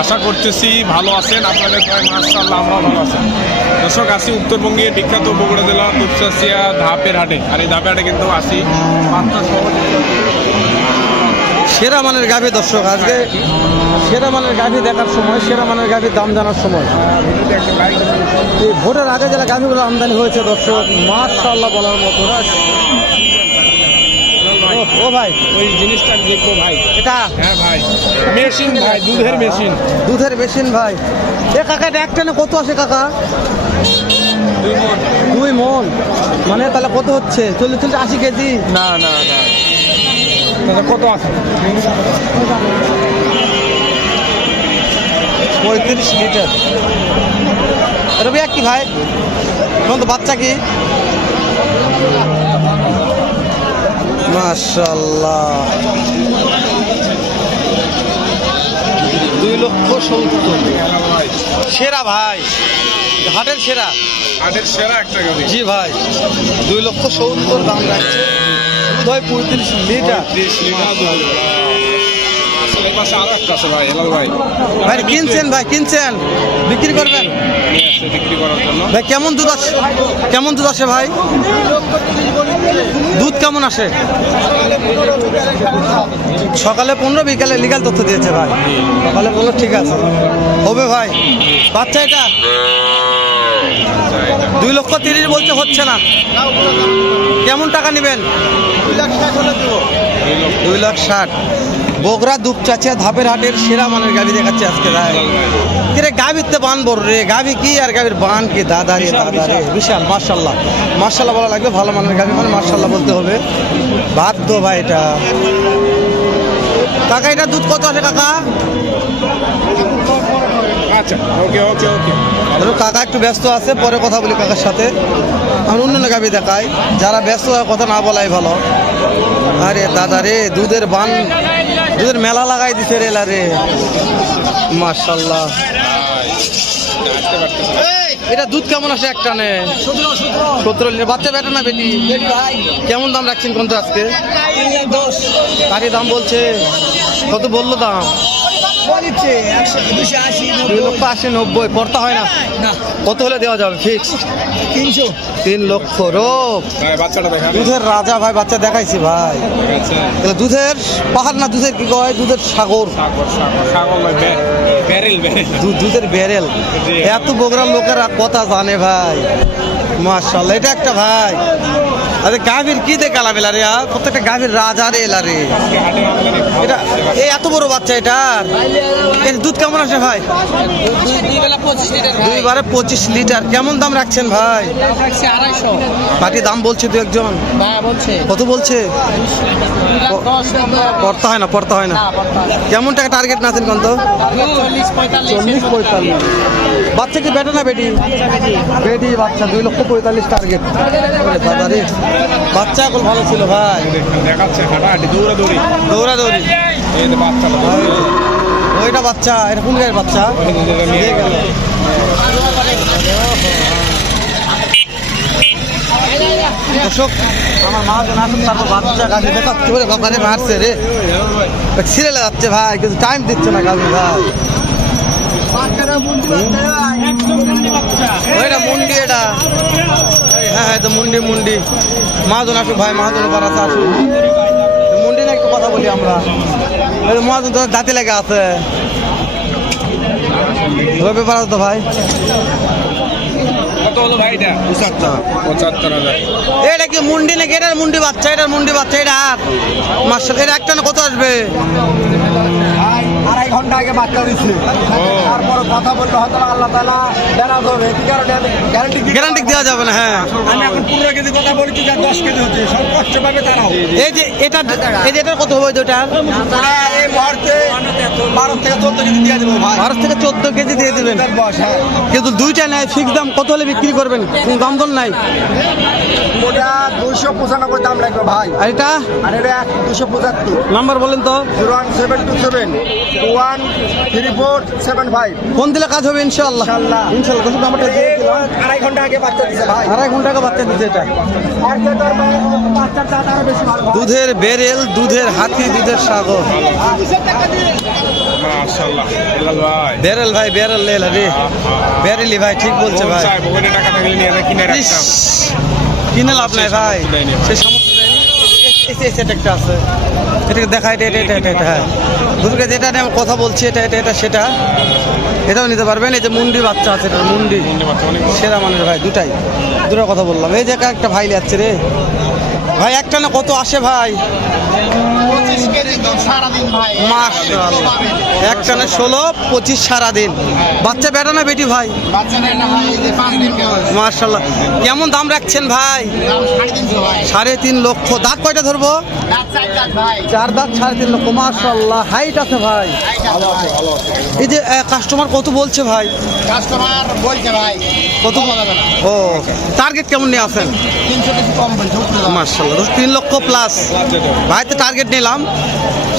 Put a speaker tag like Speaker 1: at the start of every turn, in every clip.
Speaker 1: আশা করতেছি ভালো আছেন, আপনাদের প্রায় মার্শাল্লাহ আমরাও ভালো আছেন। দর্শক, আসি উত্তরবঙ্গের বিখ্যাত বগুড়া জেলা দুপচাচিয়া ধাপের হাটে। আর এই ধাপের হাটে কিন্তু আসি
Speaker 2: সেরা মানের গাভী দর্শক, আজকে সেরা মানের গাভী দেখার সময়, সেরা মানের গাভীর দাম জানার সময়। ভোটের আগে যারা গাভীগুলো আমদানি হয়েছে দর্শক, মাশাআল্লাহ বলার মতো। না। ও, ও ভাই।
Speaker 1: ওই জিনিসটা দেখব ভাই।
Speaker 2: এটা?
Speaker 1: হ্যাঁ ভাই। মেশিন ভাই দুধের মেশিন।
Speaker 2: দুধের মেশিন ভাই। এ কাকা একটা না কত আছে কাকা?
Speaker 1: দুই
Speaker 2: মন। মানে? তাহলে কত হচ্ছে? চল্লিশ চল্লিশ আশি কেজি?
Speaker 1: না না না। দাদা কত আছে
Speaker 2: পঁয়ত্রিশ লিটার। রবি এক কি ভাই? এখন তো বাচ্চা কি? মাশাল্লাহ দুই লক্ষ সত্তর। সেরা ভাই। হাটের সেরা।
Speaker 1: হাটের সেরা একটা গাড়ি।
Speaker 2: জি ভাই। দুই লক্ষ সত্তর দাম রাখছে। দুধ হয় পঁয়ত্রিশ লিটার কিনছেন, ভাই, কিনছেন? বিক্রি করবেন? ভাই, কেমন দুধ আসে, কেমন দুধ আসে ভাই? দুধ কেমন আসে? সকালে পনেরো, বিকালে লিগাল তথ্য দিয়েছে ভাই। সকালে পনেরো, ঠিক আছে। হবে ভাই। বাচ্চা এটা? দুই লক্ষ তিরিশ বলছে, হচ্ছে না। কেমন টাকা নেবেন? দুই লাখ ষাট। বগরা দুপচাচিয়া ধাপের হাটের সেরা মানের গাড়ি দেখাচ্ছে আজকে ভাই কিরে গাভীর তো বান বড় রে। গাভী কি আর গাভীর বান কি? দাদা রে দাদা রে। বিশাল। মার্শাল্লাহ মার্শাল্লাহ বলা লাগবে ভালো মানের গাভী মানে মার্শাল্লাহ বলতে হবে। বাধ্য ভাই এটা। কাকা এটা দুধ কত আছে কাকা?
Speaker 1: আচ্ছা ওকে ওকে ওকে।
Speaker 2: কাকা একটু ব্যস্ত আছে পরে কথা বলি কাকার সাথে। আমি অন্য গাভী দেখাই। যারা ব্যস্ত কথা না বলাই ভালো। আরে দাদা রে দুধের বান দুধের মেলা লাগাই দিছে রে লা রে মার্শাল্লাহ এটা দুধ কেমন আছে একটা নে? সতেরো লিটার। বাচ্চা বেটা না বেটি? কেমন দাম রাখছেন কোনটা আজকে? আজকে কারি দাম বলছে। কত বলল দাম? দুই লক্ষ আশি নব্বই পড়তা হয় না। কত হলে দেওয়া যাবে? ফিক্স
Speaker 3: তিনশো।
Speaker 2: তিন লক্ষ দুধের রাজা ভাই বাচ্চা দেখাইছি ভাই।
Speaker 1: আচ্ছা।
Speaker 2: তাহলে দুধের পাহাড় না দুধের কি কয়? দুধের সাগর। দুধের ব্যারেল এত বগুড়ার লোকেরা কথা জানে ভাই। মার্শাল্লাহ এটা একটা ভাই। আরে গাভীর কি দেখে আলামেলা রে প্রত্যেকটা গাভীর রাজা রে এলা রে এটা। এই এত বড় বাচ্চা এটার এর দুধ কেমন আসে ভাই?
Speaker 3: দুই বেলা পঁচিশ লিটার।
Speaker 2: দুইবারে পঁচিশ লিটার কেমন দাম রাখছেন ভাই? পাটি দাম বলছে দু একজন। কত বলছে? পড়তে হয় না পড়তে হয় না। কেমন টাকা টার্গেট না আছেন
Speaker 3: পঁয়তাল্লিশ।
Speaker 2: চল্লিশ পঁয়তাল্লিশ। বাচ্চা কি বেটা না বেটি? বেটি বাচ্চা দুই লক্ষ পঁয়তাল্লিশ টার্গেট বাচ্চা এখন ভালো ছিল ভাই।
Speaker 1: দেখাচ্ছে হাঁটাহাঁটি দৌড়াদৌড়ি। এই
Speaker 2: ওইটা বাচ্চা এটা কোন গায়ের বাচ্চা? দর্শক আমার মা তারপর বাচ্চা গাছে দেখা চলে বাবারে মারছে রে। সিরিয়ালে যাচ্ছে ভাই কিন্তু টাইম দিচ্ছে না গাভি ভাই। ওইটা মুন্ডি এটা। হ্যাঁ হ্যাঁ তো মুন্ডি মুন্ডি। মাহাজন আসুক ভাই মাহাজন পাড়াতে আসুক। মুন্ডি না একটু কথা বলি আমরা। এই তো মহাজন দাঁতি লেগে আছে। রবি পাড়া তো ভাই?
Speaker 1: কত হলো ভাই এটা? পঁচাত্তর। পঁচাত্তর হাজার।
Speaker 2: এটা কি মুন্ডি নাকি? এটার মুন্ডি বাচ্চা এটার মুন্ডি বাচ্চা এটা আর মাস্টার এটা একটা না কত আসবে?
Speaker 3: ঘণ্টা আগে বাচ্চা দিচ্ছে তারপর কথা বললে হয়তো আল্লাহ তালা কারণে? আমি গ্যারান্টি
Speaker 2: গ্যারান্টি দেওয়া যাবে না হ্যাঁ।
Speaker 3: আমি এখন পনেরো কেজি কথা বলছি যা দশ কেজি হচ্ছে। সব কষ্ট পাবে তারাও।
Speaker 2: এই যে এটা এই যে এটার কত হবে
Speaker 3: ওরা এই মুহূর্তে বারো থেকে চোদ্দ কেজি দিয়ে দেবো
Speaker 2: বারো থেকে চোদ্দ কেজি দিয়ে দেবেন।
Speaker 3: হ্যাঁ।
Speaker 2: কিন্তু দুইটা নেয় ফিক্স দাম কত হলে বিক্রি করবেন? কোনো দাম দল নাই।
Speaker 3: ওটা দুশো পঁচানব্বই দাম লাগবে ভাই।
Speaker 2: আর এটা?
Speaker 3: আর এটা দুশো পঁচাত্তর।
Speaker 2: নাম্বার বলেন তো।
Speaker 3: Zero one seven two seven. One three four seven five
Speaker 2: phone দিলে কাজ হবে ইনশাল্লাহ
Speaker 3: ইনশাল্লাহ।
Speaker 2: ইনশাল্লাহ নাম্বারটা দিয়ে দিলাম?
Speaker 3: আড়াই ঘণ্টা আগে বাচ্চা দিচ্ছে ভাই।
Speaker 2: আড়াই ঘণ্টা আগে বাচ্চা দিচ্ছে এটা। দুধের বেরেল দুধের হাতি দুধের সাগর।
Speaker 1: মাশাআল্লাহ বেলাল ভাই।
Speaker 2: বেরেল ভাই বেরেল লেলা রে। বেরেলি ভাই ঠিক বলছে ভাই।
Speaker 1: কিনে
Speaker 2: কিনে লাভ নাই ভাই। সে একটা আছে। এটাকে দেখা এটা এটা এটা এটা এটা হ্যাঁ। দুর্গা যেটা নিয়ে আমি কথা বলছি এটা এটা এটা সেটা এটাও নিতে পারবেন। এই যে মুন্ডি বাচ্চা আছে এটা মুন্ডি। সেরা মানের ভাই দুটাই। দুটো কথা বললাম। এই যে একটা ভাই যাচ্ছে রে। ভাই একটা না কত আসে ভাই? একটা না ষোলো পঁচিশ সারাদিন। বাচ্চা বেটা না বেটি ভাই? মার্শাল্লাহ কেমন দাম রাখছেন ভাই?
Speaker 3: সাড়ে
Speaker 2: তিন লক্ষ। দাঁত কয়টা ধরবো?
Speaker 3: চার দাঁত
Speaker 2: সাড়ে তিন লক্ষ। মার্শাল্লাহ হাইট আছে ভাই। এই যে কাস্টমার কত বলছে ভাই?
Speaker 3: কাস্টমার বলছে ভাই
Speaker 2: কত? ও টার্গেট কেমন নিয়ে আসেন। মার্শাল্লাহ তিন লক্ষ প্লাস ভাই তো টার্গেট নিলাম।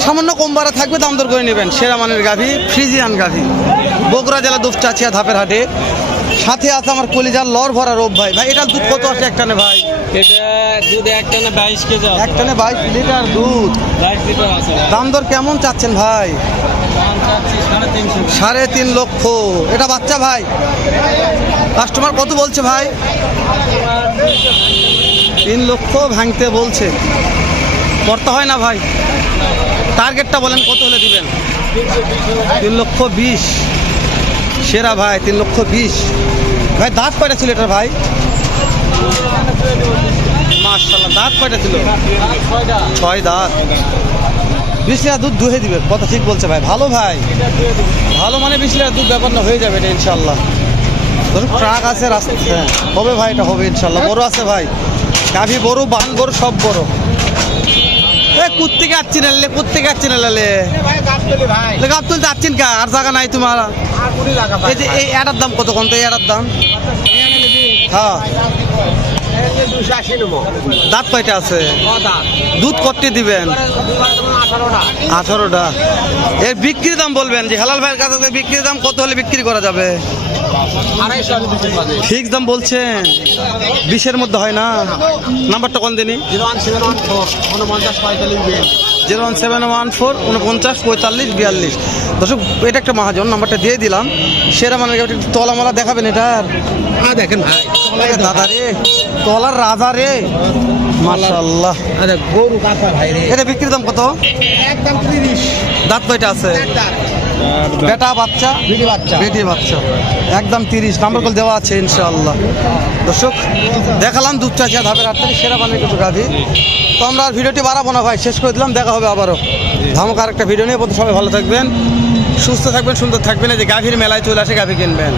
Speaker 2: সামান্য কম বাড়া থাকবে দাম দর করে নেবেন। সেরা মানের গাভি ফ্রিজিয়ান গাভি। বগুড়া জেলা দুপচাচিয়া ধাপের হাটে। সাথে আছে আমার কলিজার লর ভরা রোব ভাই। ভাই এটার দুধ কত আছে একটানে ভাই?
Speaker 4: এটা দুধ একটা না বাইশ কেজি আছে।
Speaker 2: একটানে বাইশ লিটার দুধ।
Speaker 4: বাইশ লিটার আছে
Speaker 2: দাম দর কেমন চাচ্ছেন ভাই?
Speaker 4: সাড়ে
Speaker 2: তিন লক্ষ। এটা বাচ্চা ভাই? কাস্টমার কত বলছে ভাই? তিন লক্ষ ভাঙতে বলছে। করতে হয় না ভাই। টার্গেটটা বলেন কত হলে দিবেন? তিন লক্ষ বিশ। সেরা ভাই, তিন লক্ষ বিশ। ভাই, দাঁত কয়টা ছিল এটার ভাই? মার্শাল্লাহ দাঁত কয়টা ছিল? ছয় দাঁত। বিশ লিটার দুধ দুহে দিবে কথা ঠিক বলছে ভাই। ভালো ভাই। ভালো মানে বিশ লিটার দুধ ব্যাপার না, হয়ে যাবে এটা ইনশাল্লাহ ধরুন ট্রাক আছে, রাস্তা হ্যাঁ হবে ভাই, এটা হবে ইনশাল্লাহ বড় আছে ভাই। গাভি বড়, বান বড়, সব বড়। এ কুত্তিকে আসছি না লে কুত্তিকে আসছি না লে গাব তুলতে আসছেন কা? আর জায়গা নাই তোমার? এই যে, এই এটার দাম কত কোন তো? এটার দাম? হ্যাঁ। দাঁত কয়টা আছে? দুধ কতটি দিবেন?
Speaker 3: আঠারোটা।
Speaker 2: এর বিক্রির দাম বলবেন যে, হেলাল ভাইয়ের কাছে বিক্রির দাম কত হলে বিক্রি করা যাবে? ফিক্স দাম বলছেন। বিশের মধ্যে হয় না। নাম্বারটা কোন দিনই?
Speaker 3: Zero one seven one four উনপঞ্চাশ পঁয়তাল্লিশ
Speaker 2: zero one seven one four উনপঞ্চাশ পঁয়তাল্লিশ বিয়াল্লিশ। দর্শক এটা একটা মহাজন নাম্বারটা দিয়ে দিলাম। সেরা মানে একটু তলামালা দেখাবেন এটার।
Speaker 3: হ্যাঁ দেখেন ভাই।
Speaker 2: দাদা রে তলার রাজা রে। মাশাল্লাহ
Speaker 3: আরে গরু কাঁচা ভাই রে।
Speaker 2: এটা বিক্রির দাম কত?
Speaker 3: একদম তিরিশ।
Speaker 2: দাঁত কয়টা আছে? বেটা বাচ্চা?
Speaker 3: বেটি বাচ্চা।
Speaker 2: বেটি বাচ্চা। একদম তিরিশ। নাম্বার কল দেওয়া আছে ইনশাআল্লাহ। দর্শক দেখালাম দুধ চাচিয়া ধাপের হাট থেকে সেরা বানিয়ে কিছু গাভি তো আমরা আর ভিডিওটি বাড়াবো না ভাই শেষ করে দিলাম দেখা হবে আবারও। ধামক আর একটা ভিডিও নিয়ে প্রথম সবাই ভালো থাকবেন সুস্থ থাকবেন সুন্দর থাকবেন। এই যে গাভীর মেলায় চলে আসে গাভী কিনবেন।